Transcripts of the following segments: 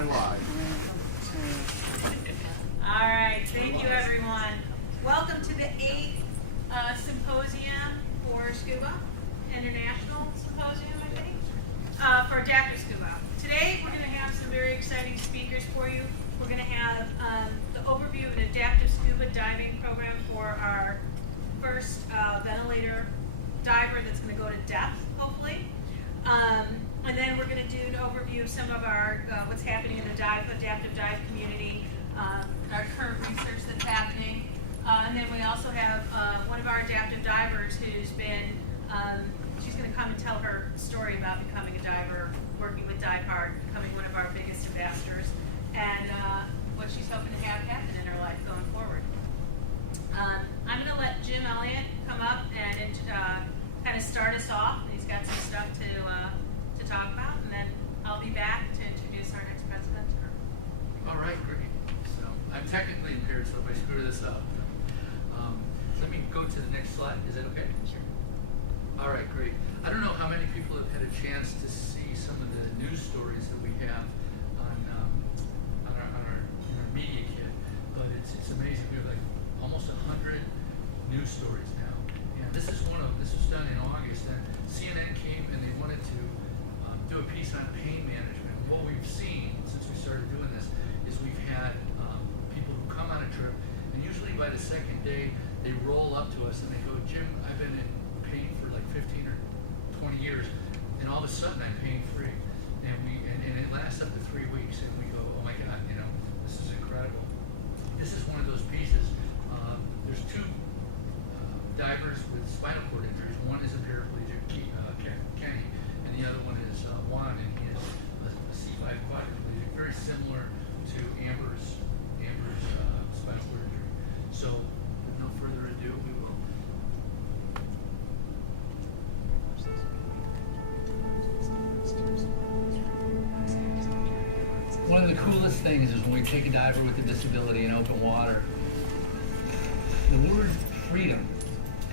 Going live. All right, thank you everyone. Welcome to the 8th Symposium for Scuba, International Symposium, I think, for adaptive scuba. Today we're going to have some very exciting speakers for you. We're going to have the overview of an adaptive scuba diving program for our first ventilator diver that's going to go to depth, hopefully. And then we're going to do an overview of some of our what's happening in the adaptive dive community, our current research that's happening. And then we also have one of our adaptive divers who's been, she's going to come and tell her story about becoming a diver, working with Diveheart, becoming one of our biggest ambassadors, and what she's hoping to have happen in her life going forward. I'm going to let Jim Elliot come up and kind of start us off. He's got some stuff to talk about, and then I'll be back to introduce our next presenter. All right, great. So I'm technically impaired, so if I screw this up, let me go to the next slide. Is that okay? Sure. All right, great. I don't know how many people have had a chance to see some of the news stories that we have on our media kit, but it's amazing. We have like almost 100 news stories now, and this is one of them. This was done in August, and CNN came and they wanted to do a piece on pain management. What we've seen since we started doing this is we've had people who come on a trip, and usually by the second day they roll up to us and they go, "Jim, I've been in pain for like 15 or 20 years, and all of a sudden I'm pain free." And it lasts up to 3 weeks, and we go, "Oh my God, this is incredible." This is one of those pieces. There's two divers with spinal cord injuries. One is a paraplegic, Kenny, and the other one is Juan, and he has a C5 quadriplegic, very similar to Amber's spinal cord injury. So, with no further ado, we will. One of the coolest things is when we take a diver with a disability in open water, the word freedom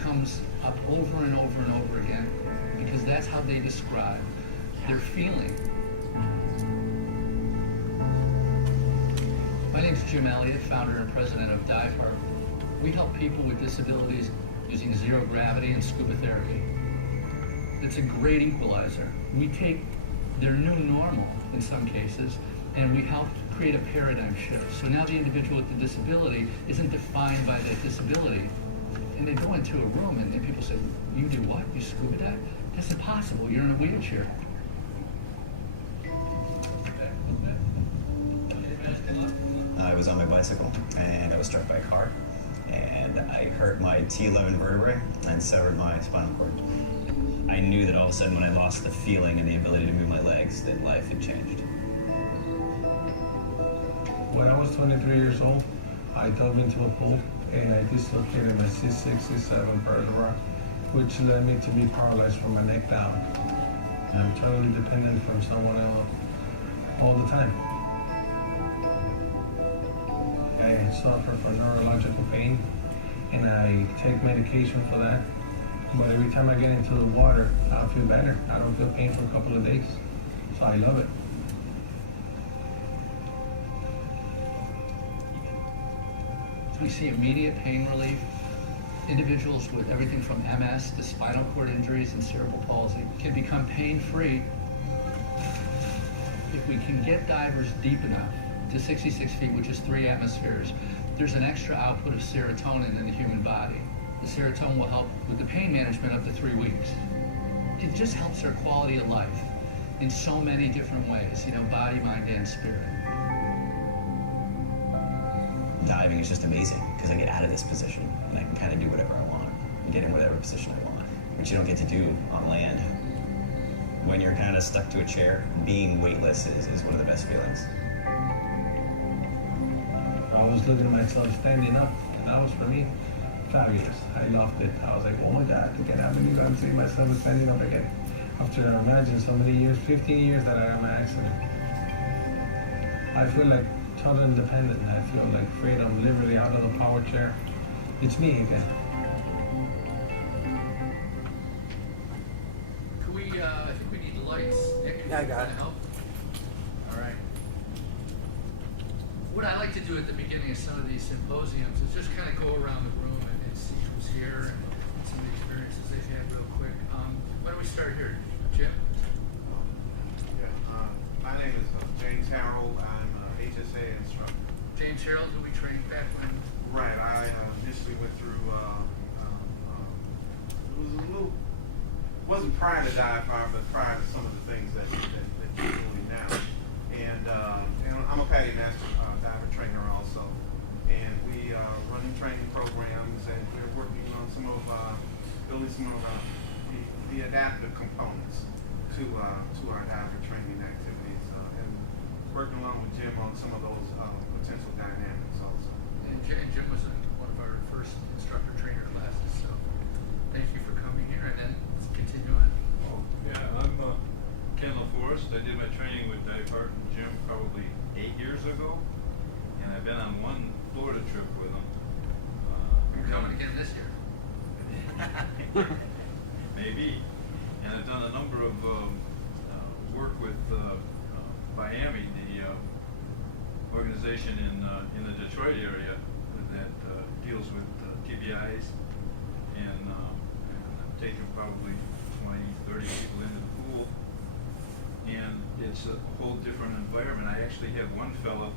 comes up over and over and over again, because that's how they describe their feeling. My name's Jim Elliot, founder and president of Diveheart. We help people with disabilities using zero gravity and scuba therapy. It's a great equalizer. We take their new normal in some cases, and we help create a paradigm shift. So now the individual with the disability isn't defined by that disability. And they go into a room and people say, "You do what? You scuba dive? That's impossible. You're in a wheelchair." I was on my bicycle and I was struck by a car, and I hurt my T11 vertebrae and severed my spinal cord. I knew that all of a sudden when I lost the feeling and the ability to move my legs, that life had changed. When I was 23 years old, I dove into a pool and I dislocated my C6, C7 vertebra, which led me to be paralyzed from my neck down. I'm totally dependent from someone else all the time. I suffer from neurological pain and I take medication for that. But every time I get into the water, I feel better. I don't feel pain for a couple of days. So I love it. We see immediate pain relief. Individuals with everything from MS to spinal cord injuries and cerebral palsy can become pain-free if we can get divers deep enough to 66 feet, which is 3 atmospheres. There's an extra output of serotonin in the human body. The serotonin will help with the pain management up to 3 weeks. It just helps our quality of life in so many different ways, body, mind, and spirit. Diving is just amazing because I get out of this position and I can kind of do whatever I want and get in whatever position I want, which you don't get to do on land. When you're kind of stuck to a chair, being weightless is one of the best feelings. I was looking at myself standing up, and that was for me fabulous. I loved it. I was like, oh my God, I can't believe I'm seeing myself standing up again. After I imagine so many years, 15 years that I am an accident. I feel like total independent. I feel like freedom, liberty out of the power chair. It's me again. Could we, I think we need lights. Nick, Yeah, I got it. help? All right. what I like to do at the beginning of some of these symposiums is just kind of go around the room and see who's here and some of the experiences they've had real quick. Why don't we start here? Jim? My name is James Harold. I'm an HSA instructor. James Harold, who we trained back when? Right. I initially went through. It was a little. Wasn't prior to Diveheart, but prior to some of the things that you're doing now. And I'm a PADI master diver trainer also. And we are running training programs, and we're working on some of building some of the adaptive components to our diver training activities, and working along with Jim on some of those potential dynamics also. And Jim was one of our first instructor trainer classes, so thank you for coming here, and then let's continue on. Oh, yeah, I'm Ken LaForest. I did my training with Diveheart and Jim probably 8 years ago, and I've been on one Florida trip with them. You're coming again this year. Maybe. And I've done a number of work with Miami, the organization in the Detroit area that deals with TBIs, and I've taken probably 20, 30 people into the pool, and it's a whole different environment. I actually have one fellow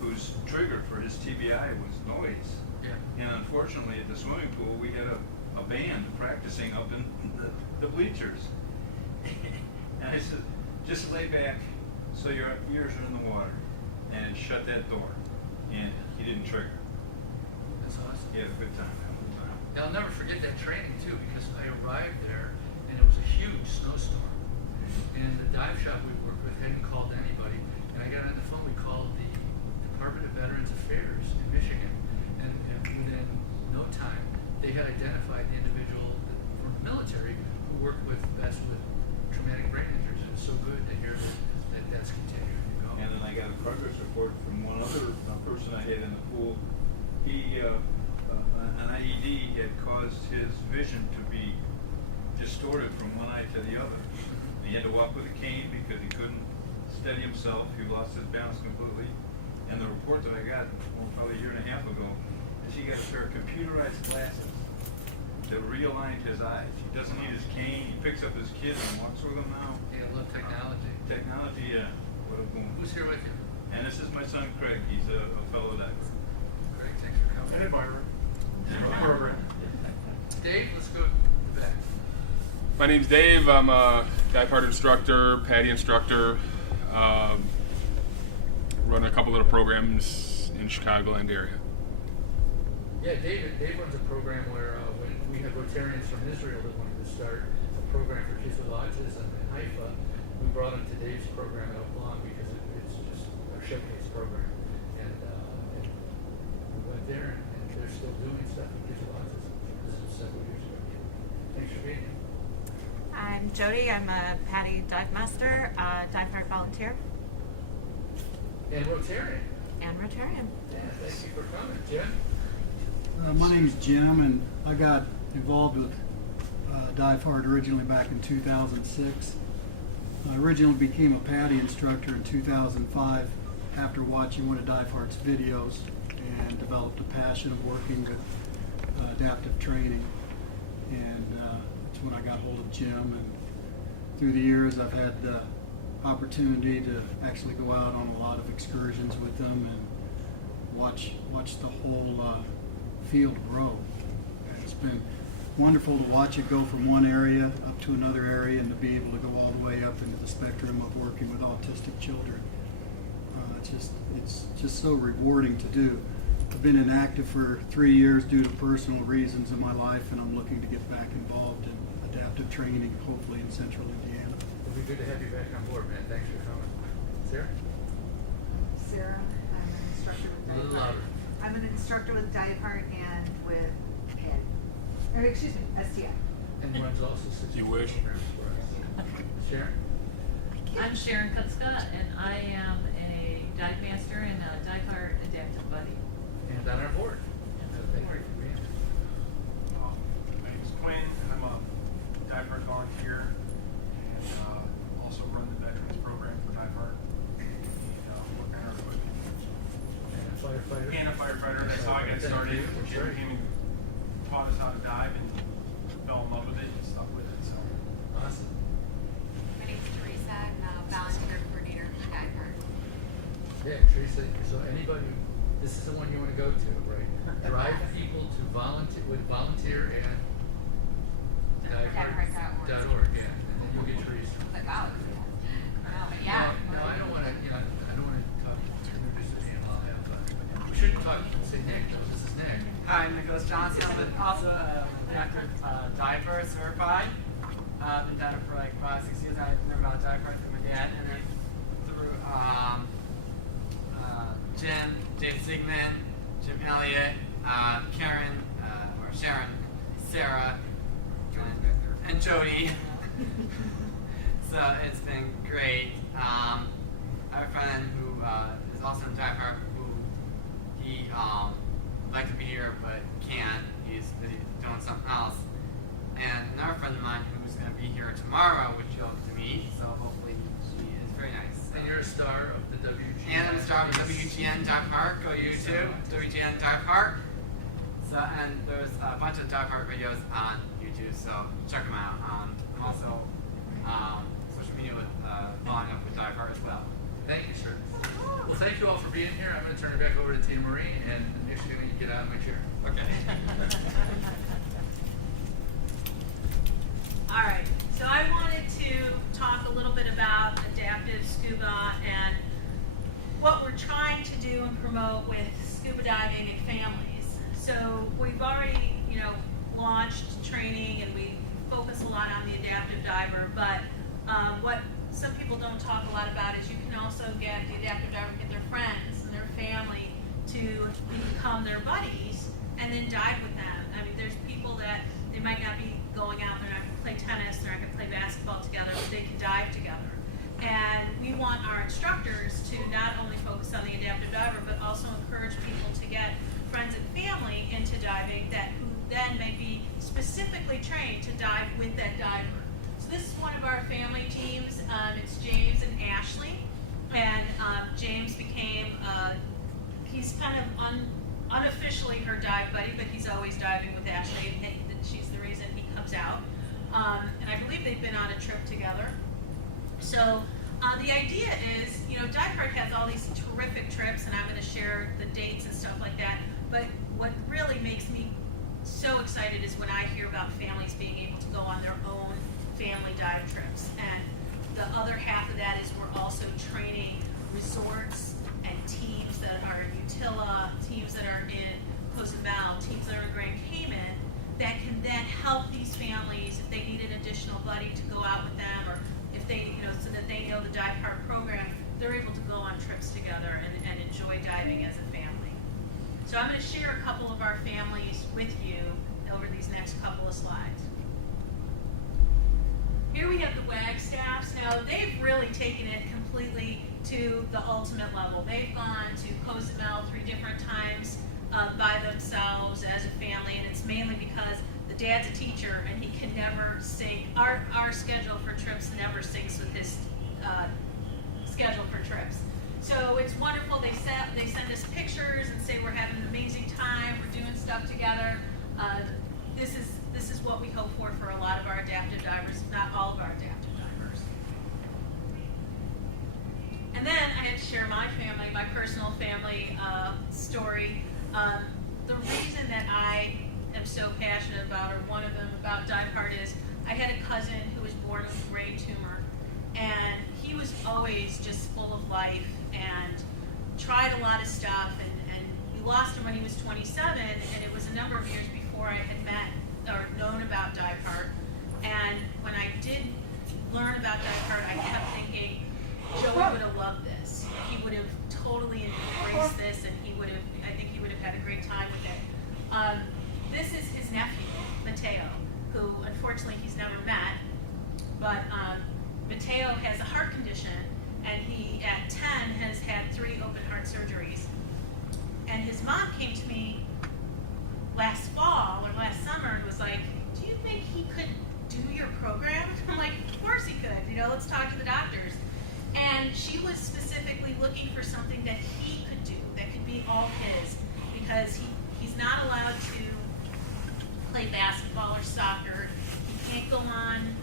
whose trigger for his TBI was noise. Yeah. And unfortunately, at the swimming pool, we had a band practicing up in the bleachers. And I said, just lay back so your ears are in the water, and shut that door. And he didn't trigger. That's awesome. He had a good time that whole time. And I'll never forget that training too, because I arrived there and it was a huge snowstorm. And the dive shop we worked with hadn't called anybody. And I got on the phone, we called the Department of Veterans Affairs in Michigan. And within no time, they had identified the individual from the military who worked with vets with traumatic brain injuries. It was so good to hear that that's continuing to go. And then I got a progress report from one other person I had in the pool. He, an IED had caused his vision to be distorted from one eye to the other. And he had to walk with a cane because he couldn't steady himself. He lost his balance completely. And the report that I got, probably a year and a half ago, is he got a pair of computerized glasses that realigned his eyes. He doesn't need his cane. He picks up his kids and walks with them now. Yeah, I love technology. Technology, yeah. What a boom. Who's here with you? And this is my son Craig. He's a fellow diver. Great, thanks for coming. Hey, Byron. Dave, let's go to the back. My name's Dave. I'm a Diveheart instructor, PADI instructor. Run a couple little programs in Chicagoland area. Yeah, Dave runs a program where when we had Rotarians from Israel that wanted to start a program for kids with autism in Haifa, we brought them to Dave's program at Oblong because it's just a showcase program. And we went there and they're still doing stuff with kids with autism. This was several years ago. Thanks for being here. I'm Jody. I'm a PADI dive master, Diveheart volunteer, And Rotarian. and Rotarian. Yeah, thank you for coming. Jim? My name is Jim, and I got involved with Diveheart originally back in 2006. I originally became a PADI instructor in 2005 after watching one of Diveheart's videos and developed a passion of working with adaptive training. And that's when I got hold of Jim, and through the years I've had the opportunity to actually go out on a lot of excursions with them and watch the whole field grow. And it's been wonderful to watch it go from one area up to another area and to be able to go all the way up into the spectrum of working with autistic children. It's just so rewarding to do. I've been inactive for 3 years due to personal reasons in my life, and I'm looking to get back involved in adaptive training, hopefully in Central Indiana. It'll be good to have you back on board, man. Thanks for coming. Sarah? Sarah, I'm an instructor with A little Diveheart. louder. I'm an instructor with Diveheart and with PAD, or excuse me, STI. And runs also six You wish. programs for us. Sharon? I'm Sharon Kutzka, and I am a dive master and a Diveheart adaptive buddy. And on our board. And on Thank board. you for being here. My name's Quinn. I'm a Diveheart volunteer and also run the veterans program for Diveheart. Work on our equipment. firefighter. And a firefighter. That's how I got started. Jim came and taught us how to dive and fell in love with it and stuck with it. So. Awesome. My name's Teresa. I'm a volunteer coordinator for Diveheart. Yeah, Teresa, so anybody, this is the one you want to go to, right? Drive people to volunteer and Diveheart.org, yeah, and then you'll get Teresa. Like, wow. But yeah. No, I don't want to, I don't want to talk to introduce the name. I'll have, we shouldn't talk, say Nick, though. This is Nick. Hi, I'm Nicholas Johnson. I'm also a active diver certified. Been done it for like 5-6 years. I learned about diver through my dad, and then through Jim, Dave Sigmund, Jim Elliot, Karen, or Sharon, Sarah, and Jody. So it's been great. I have a friend who is also in Diveheart who he would like to be here but can't. He's busy doing something else. And another friend of mine who's going to be here tomorrow, which you'll get to meet. So hopefully she is very nice. And you're a star of the WGN. And I'm a star of WGN Diveheart. Go YouTube, WGN Diveheart. So, and there's a bunch of Diveheart videos on YouTube, so check them out. I'm also social media with following up with Diveheart as well. Thank you, sir. Well, thank you all for being here. I'm going to turn it back over to Tina Marie, and Nick's going to get out of my chair. Okay. All right, so I wanted to talk a little bit about adaptive scuba and what we're trying to do and promote with scuba diving and families. So we've already, launched training and we focus a lot on the adaptive diver, but what some people don't talk a lot about is you can also get the adaptive diver, get their friends and their family to become their buddies and then dive with them. I mean, there's people that they might not be going out, they're not going to play tennis, they're not going to play basketball together, but they can dive together. And we want our instructors to not only focus on the adaptive diver, but also encourage people to get friends and family into diving who then may be specifically trained to dive with that diver. So this is one of our family teams. It's James and Ashley. And James became, he's kind of unofficially her dive buddy, but he's always diving with Ashley, and she's the reason he comes out. And I believe they've been on a trip together. So the idea is, Diveheart has all these terrific trips, and I'm going to share the dates and stuff like that. But what really makes me so excited is when I hear about families being able to go on their own family dive trips. And the other half of that is we're also training resorts and teams that are in Utila, teams that are in Cozumel, teams that are in Grand Cayman, that can then help these families if they need an additional buddy to go out with them, or if they, so that they know the Diveheart program, they're able to go on trips together and enjoy diving as a family. So I'm going to share a couple of our families with you over these next couple of slides. Here we have the Wagstaffs. Now, they've really taken it completely to the ultimate level. They've gone to Cozumel 3 different times by themselves as a family, and it's mainly because the dad's a teacher and he can never sync. Our schedule for trips never syncs with his schedule for trips. So it's wonderful. They send us pictures and say we're having an amazing time, we're doing stuff together. This is what we hope for a lot of our adaptive divers, not all of our adaptive divers. And then I had to share my family, my personal family story. The reason that I am so passionate about, or one of them about Diveheart, is I had a cousin who was born with a brain tumor, and he was always just full of life and tried a lot of stuff, and we lost him when he was 27, and it was a number of years before I had met or known about Diveheart. And when I did learn about Diveheart, I kept thinking, Joey would have loved this. He would have totally embraced this, and I think he would have had a great time with it. This is his nephew, Mateo, who unfortunately he's never met, but Mateo has a heart condition, and he, at 10, has had 3 open heart surgeries. And his mom came to me last fall or last summer and was like, do you think he could do your program? I'm like, of course he could. Let's talk to the doctors. And she was specifically looking for something that he could do, that could be all his, because he's not allowed to play basketball or soccer. He can't go on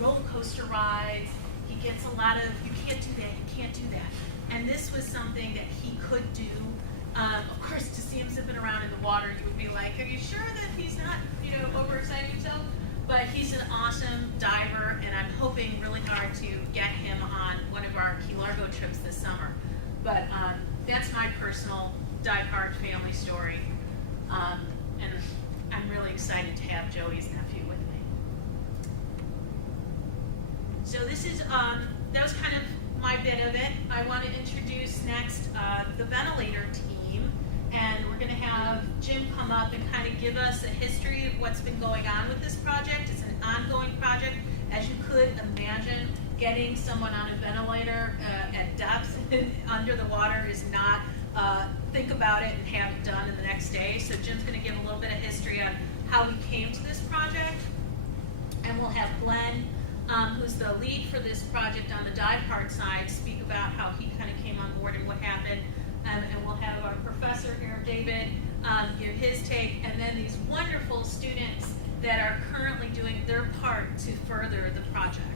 roller coaster rides. He gets a lot of, you can't do that, you can't do that. And this was something that he could do. Of course, to see him zipping around in the water, you would be like, are you sure that he's not, overexciting himself? But he's an awesome diver, and I'm hoping really hard to get him on one of our Key Largo trips this summer. But that's my personal Diveheart family story. And I'm really excited to have Joey's nephew with me. So this is, that was kind of my bit of it. I want to introduce next the ventilator team, and we're going to have Jim come up and kind of give us a history of what's been going on with this project. It's an ongoing project. As you could imagine, getting someone on a ventilator at depth under the water is not think about it and have it done in the next day. So Jim's going to give a little bit of history on how we came to this project, and we'll have Glenn, who's the lead for this project on the Diveheart side, speak about how he kind of came on board and what happened. And we'll have our professor here, David, give his take, and then these wonderful students that are currently doing their part to further the project.